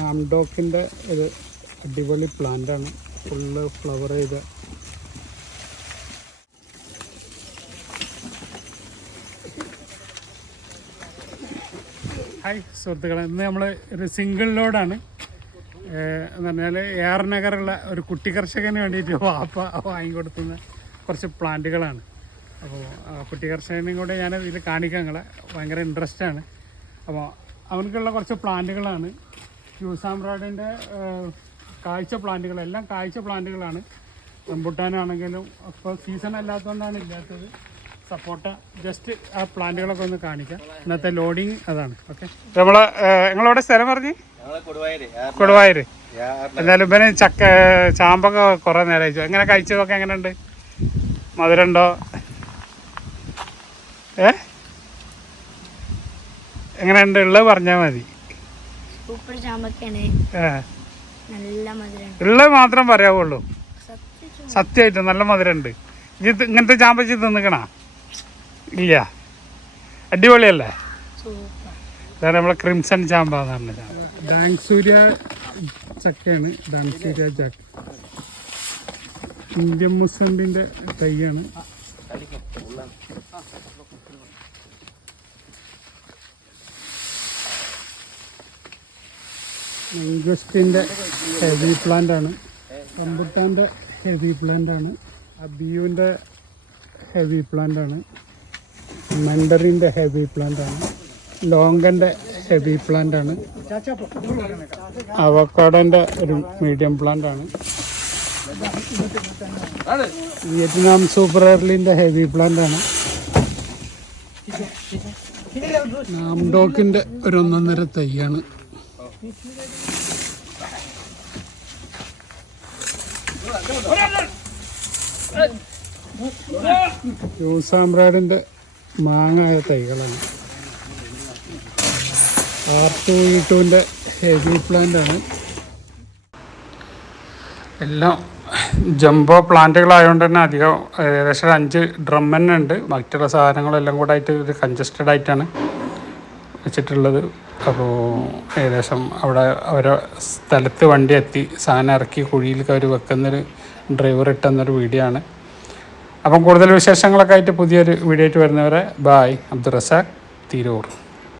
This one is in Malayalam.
നാംഡോക്കിൻ്റെ ഇത് അടിപൊളി പ്ലാന്റാണ്, ഫുള്ള് ഫ്ലവർ ചെയ്ത. ഹായ് സുഹൃത്തുക്കളെ, ഇന്ന് നമ്മൾ ഒരു സിംഗിൾ ലോഡാണ്. എന്ന് പറഞ്ഞാൽ AR നഗറുള്ള ഒരു കുട്ടി കർഷകന് വേണ്ടിയിട്ട് വാപ്പ വാങ്ങിക്കൊടുത്തുന്ന കുറച്ച് പ്ലാന്റുകളാണ്. അപ്പോൾ കുട്ടി കർഷകനെയും കൂടെ ഞാൻ ഇതിൽ കാണിക്കാൻ നിങ്ങളെ ഭയങ്കര ഇൻട്രസ്റ്റാണ്. അപ്പോൾ അവനക്കുള്ള കുറച്ച് പ്ലാന്റുകളാണ്. ക്യൂസാമ്പ്രാഡിൻ്റെ കാഴ്ച പ്ലാന്റുകൾ, എല്ലാം കാഴ്ച പ്ലാന്റുകളാണ്. റംബുട്ടാനാണെങ്കിലും അപ്പോൾ സീസൺ അല്ലാത്തതുകൊണ്ടാണ് ഇല്ലാത്തത്. സപ്പോർട്ട, ജസ്റ്റ് ആ പ്ലാന്റുകളൊക്കെ ഒന്ന് കാണിക്കാം. ഇന്നത്തെ ലോഡിങ് അതാണ്. ഓക്കെ, നിങ്ങളവിടെ സ്ഥലം പറഞ്ഞ് കൊടുവായൂര്. എന്നാലും ഇവന് ചാമ്പൊക്കെ കുറേ നേരം കഴിച്ചു. എങ്ങനെ കഴിച്ചതൊക്കെ എങ്ങനെയുണ്ട്? മധുരമുണ്ടോ? എങ്ങനെയുണ്ട്? ഉള്ളത് പറഞ്ഞാൽ മതി. ഉള്ളത് മാത്രം പറയാവുള്ളൂ. സത്യമായിട്ട് നല്ല മധുരമുണ്ട്. ഇങ്ങനത്തെ ചാമ്പ തിന്നിക്കണ? ഇല്ല, അടിപൊളിയല്ലേ? ഇതാണ് നമ്മളെ ക്രിംസൺ ചാമ്പ എന്ന് പറഞ്ഞ ചാമ്പ. ഡാങ്സൂര്യ ചക്കയാണ്, ഡാങ്സൂര്യ ചക്ക. ഇന്ത്യൻ മുസമ്പിൻ്റെ തൈയാണ്. മംഗസ്റ്റിൻ്റെ ഹെവി പ്ലാന്റാണ്. റംബുട്ടാൻ്റെ ഹെവി പ്ലാന്റാണ്. അബിയുവിൻ്റെ ഹെവി പ്ലാന്റാണ്. മണ്ടറിൻ്റെ ഹെവി പ്ലാന്റാണ്. ലോങ്കൻ്റെ ഹെവി പ്ലാന്റാണ്. അവക്കാഡോൻ്റെ ഒരു മീഡിയം പ്ലാന്റാണ്. വിയറ്റ്നാം സൂപ്പർ എയർലിൻ്റെ ഹെവി പ്ലാന്റാണ്. നാംഡോക്കിൻ്റെ ഒരു 1.5 തൈയാണ്. ക്യൂസാമ്പ്രാഡിൻ്റെ മാങ്ങായ തൈകളാണ്. R2E2ൻ്റെ ഹെവി പ്ലാന്റാണ്. എല്ലാം ജംബോ പ്ലാന്റുകളായതുകൊണ്ട് തന്നെ അധികം ഏകദേശം 5 ഡ്രം തന്നെ ഉണ്ട്. മറ്റുള്ള സാധനങ്ങളെല്ലാം കൂടെ ആയിട്ട് ഒരു കൺജസ്റ്റഡ് ആയിട്ടാണ് വെച്ചിട്ടുള്ളത്. അപ്പോൾ ഏകദേശം അവിടെ ഓരോ സ്ഥലത്ത് വണ്ടി എത്തി സാധനം ഇറക്കി കുഴിയിലേക്ക് അവർ വെക്കുന്നൊരു ഡ്രൈവർ ഇട്ടെന്നൊരു വീഡിയോ ആണ്. അപ്പം കൂടുതൽ വിശേഷങ്ങളൊക്കെ ആയിട്ട് പുതിയൊരു വീഡിയോ ആയിട്ട് വരുന്നവരെ ബായ്. അബ്ദുൾ റസാഖ്, തിരൂർ.